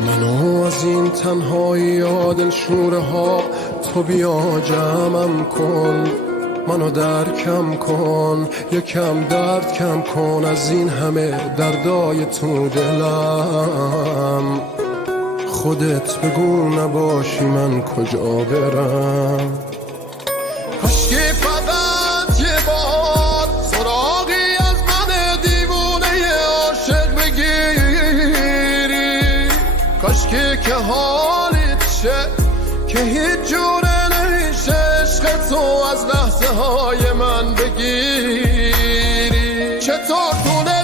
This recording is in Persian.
منو از این تنهایی دلشوره ها تو بیا جمعم کن، منو درکم کن، یکم درد کم کن از این همه دردای تو دلم. خودت بگو نباشی من کجا برم. کاشکی فقط یه بار سراغی از من دیوونه عاشق بگیری، کاشکی که حالیت شه که هیچ جوره نمیشه عشق تو از لحظه های من بگیری. چطور تونه